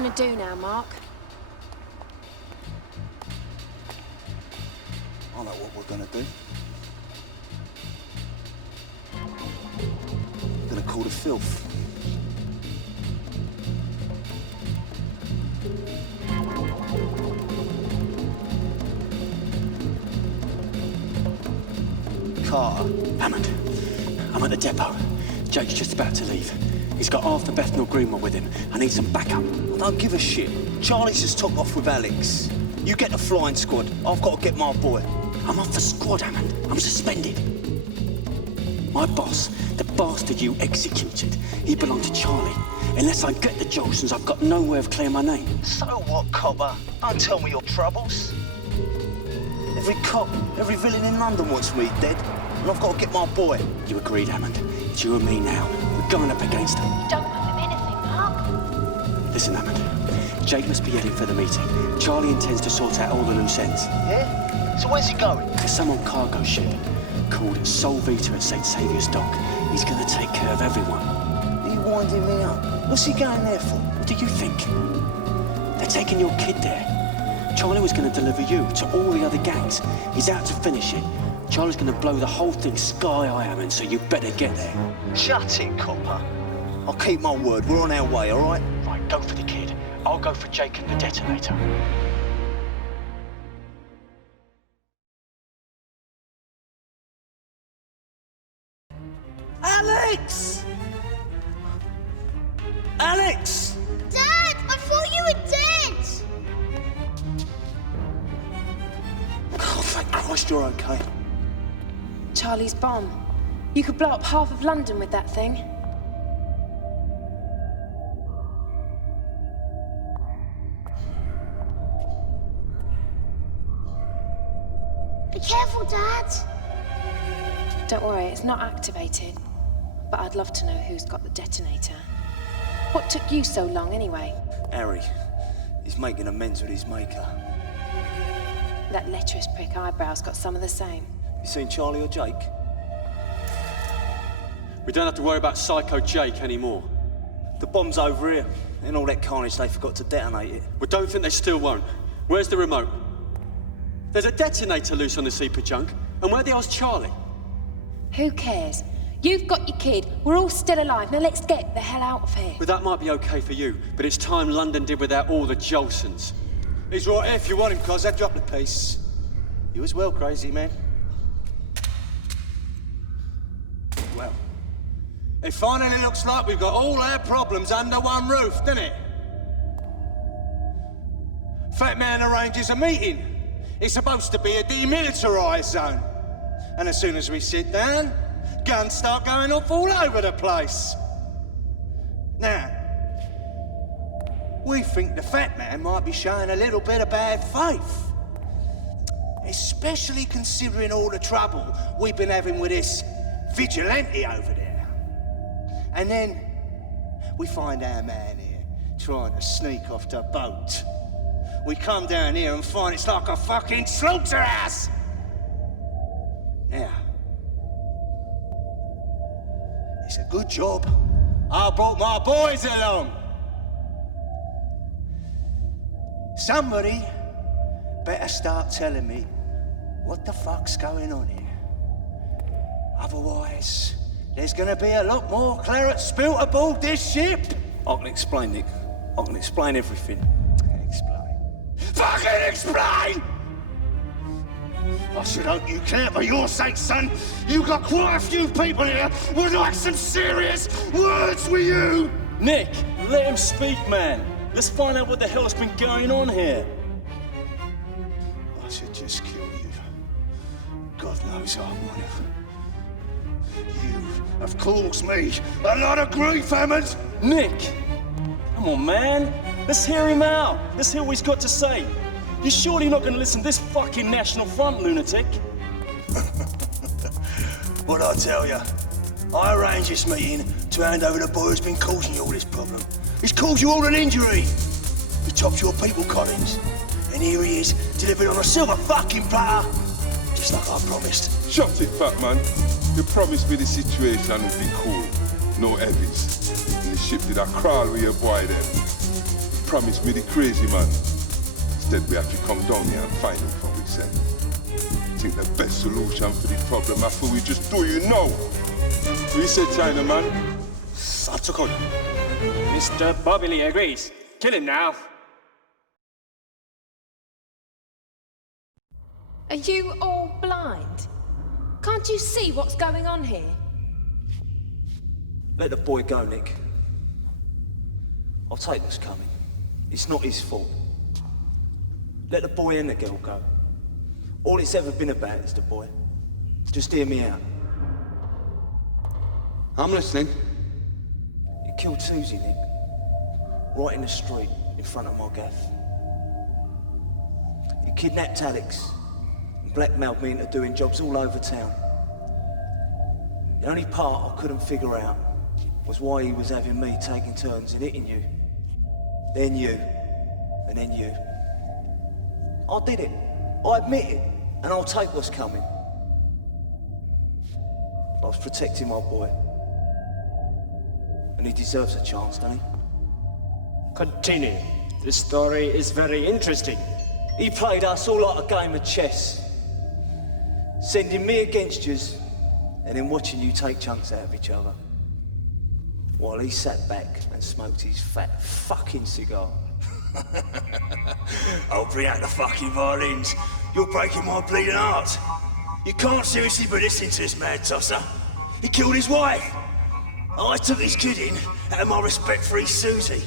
gonna do now, Mark? I know what we're gonna do. We're gonna call the filth. Carter. Hammond, I'm at the depot. Jake's just about to leave. He's got half the Bethnal Greenwood with him. I need some backup. I don't give a shit. Charlie's just took off with Alex. You get the flying squad. I've got to get my boy. I'm off the squad, Hammond. I'm suspended. My boss, the bastard you executed, he belonged to Charlie. Unless I get the Jolsons, I've got no way of clearing my name. So what, copper? Don't tell me your troubles. Every cop, every villain in London wants me dead, and I've got to get my boy. You agreed, Hammond. It's you and me now. We're going up against them. You don't owe him anything, Mark. Listen, Hammond. Jake must be heading for the meeting. Charlie intends to sort out all the loose ends. Yeah? So where's he going? To some old cargo ship called Sol Vita at St. Saviour's Dock. He's going to take care of everyone. Are you winding me up? What's he going there for? What do you think? They're taking your kid there. Charlie was going to deliver you to all the other gangs. He's out to finish it. Charlie's going to blow the whole thing sky high, Hammond, so you better get there. Shut it, copper. I'll keep my word. We're on our way, all right? Right, go for the kid. I'll go for Jake and the detonator. Alex! Alex! Dad, I thought you were dead! Oh, thank Christ you're okay. Charlie's bomb. You could blow up half of London with that thing. Be careful, Dad. Don't worry, it's not activated. But I'd love to know who's got the detonator. What took you so long, anyway? Harry, he's making amends with his maker. That lecherous prick eyebrows got some of the same. You seen Charlie or Jake? We don't have to worry about Psycho Jake anymore. The bomb's over here. In all that carnage, they forgot to detonate it. We don't think they still won't. Where's the remote? There's a detonator loose on the Seeper junk. And where the hell's Charlie? Who cares? You've got your kid. We're all still alive. Now let's get the hell out of here. Well, that might be okay for you, but it's time London did without all the Jolsons. He's right here if you want him, cuz. I've dropped the piece. You as well, crazy man. Well, it finally looks like we've got all our problems under one roof, doesn't it? Fat Man arranges a meeting. It's supposed to be a demilitarised zone. And as soon as we sit down, guns start going off all over the place. Now, we think the Fat Man might be showing a little bit of bad faith. Especially considering all the trouble we've been having with this vigilante over there. And then we find our man here trying to sneak off the boat. We come down here and find it's like a fucking slaughterhouse. Now, it's a good job I brought my boys along. Somebody better start telling me what the fuck's going on here. Otherwise, there's gonna be a lot more claret spilt aboard this ship. I can explain, Nick. I can explain everything. Explain. Fucking explain! I should hope you care for your sake, son. You got quite a few people here would like some serious words with you. Nick, let him speak, man. Let's find out what the hell's been going on here. I should just kill you. God knows I would have. You have caused me a lot of grief, Hammond. Nick, come on, man. Let's hear him out. Let's hear what he's got to say. You're surely not going to listen to this fucking National Front lunatic. What'd I tell you? I arranged this meeting to hand over the boy who's been causing you all this problem. He's caused you all an injury. He topped your people, Collins. And here he is, delivered on a silver fucking platter. Just like I promised. Shut it, fat man. You promised me the situation would be cool. No heavies. And the ship did a crawl with your boy then. promised me the crazy man. Instead, we have to come down here and find him for ourselves. I think the best solution for the problem after we just do you know. We say Chinaman. Satsukon. Mr. Bobby Lee agrees. Kill him now. Are you all blind? Can't you see what's going on here? Let the boy go, Nick. I'll take what's coming. It's not his fault. Let the boy and the girl go. All it's ever been about is the boy. Just hear me out. I'm listening. You killed Susie, Nick. Right in the street, in front of my gaff. You kidnapped Alex and blackmailed me into doing jobs all over town. The only part I couldn't figure out was why he was having me taking turns in hitting you. Then you, and then you. I did it. I admit it, and I'll take what's coming. I was protecting my boy. And he deserves a chance, doesn't he? Continue. This story is very interesting. He played us all like a game of chess. Sending me against yous, and then watching you take chunks out of each other. While he sat back and smoked his fat fucking cigar. I'll bring out the fucking violins. You're breaking my bleeding heart. You can't seriously be listening to this mad tosser. He killed his wife. I took his kid in out of my respect for his Susie.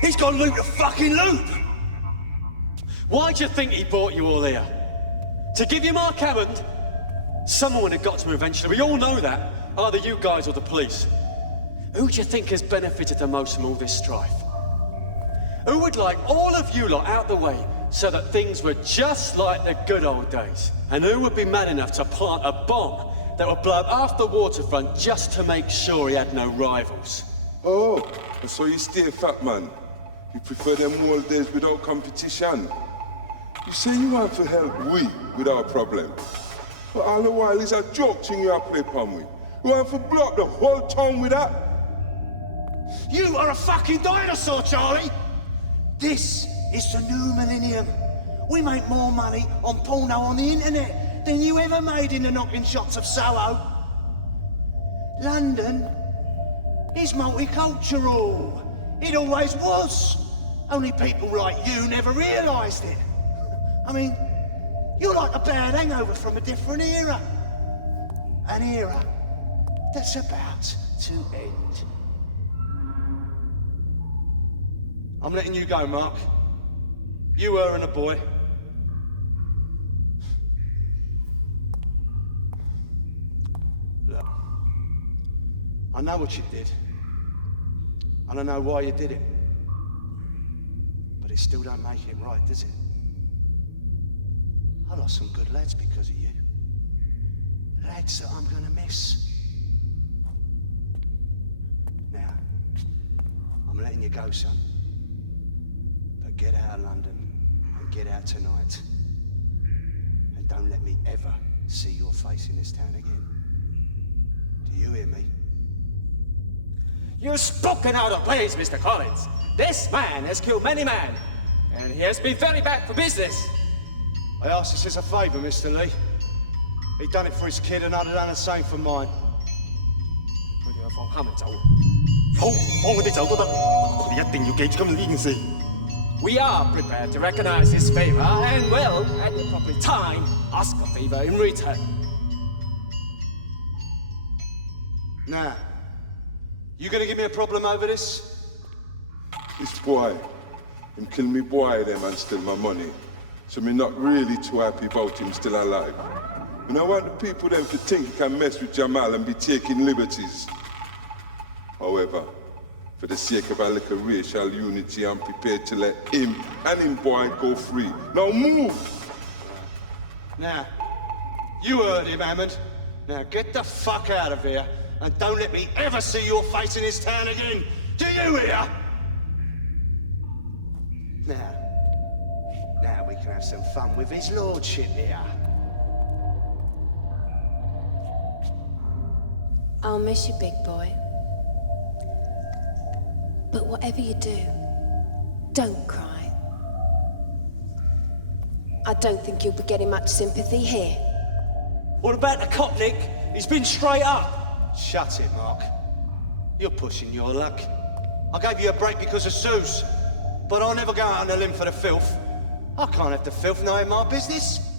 He's gone loop the fucking loop. Why do you think he brought you all here? To give you Mark Hammond? Someone had got to him eventually. We all know that. Either you guys or the police. Who do you think has benefited the most from all this strife? Who would like all of you lot out the way so that things were just like the good old days? And who would be man enough to plant a bomb that would blow up half the waterfront just to make sure he had no rivals? Oh, so you stay fat man. You prefer them old days without competition. You say you want to help we without problem. But all the while it's a joke thing you have play upon we. You want to blow up the whole town with that? You are a fucking dinosaur, Charlie. This is the new millennium. We make more money on porno on the internet than you ever made in the knocking shops of Soho. London is multicultural. It always was. Only people like you never realised it. I mean, you're like a bad hangover from a different era. An era that's about to end. I'm letting you go, Mark. You, her, and a boy. Look, I know what you did. And I know why you did it. But it still don't make it right, does it? I lost some good lads because of you. Lads that I'm gonna miss. Now, I'm letting you go, son. But get out of London and get out tonight. And don't let me ever see your face in this town again. Do you hear me? You've spoken out of place, Mr. Collins. This man has killed many men, and he has been very bad for business. I asked this as a favour, Mr. Lee. He done it for his kid, and I'd have done the same for mine. We are prepared to recognize his favor and will, at the appropriate time, ask a favor in return. Now, you gonna give me a problem over this? This boy, him kill me boy them and steal my money. So me not really too happy about him still alive. And I want the people them to think he can mess with Jamal and be taking liberties. However, for the sake of a little racial unity, I'm prepared to let him and him boy go free. Now move! Now, you heard him, Hammond. Now get the fuck out of here, and don't let me ever see your face in this town again. Do you hear? Now we can have some fun with his lordship here. I'll miss you, big boy. But whatever you do, Don't cry. I don't think you'll be getting much sympathy here. What about the cop, Nick? He's been straight up. Shut it, Mark. You're pushing your luck. I gave you a break because of Suze, but I'll never go out on a limb for the filth. I can't have the filth knowing my business.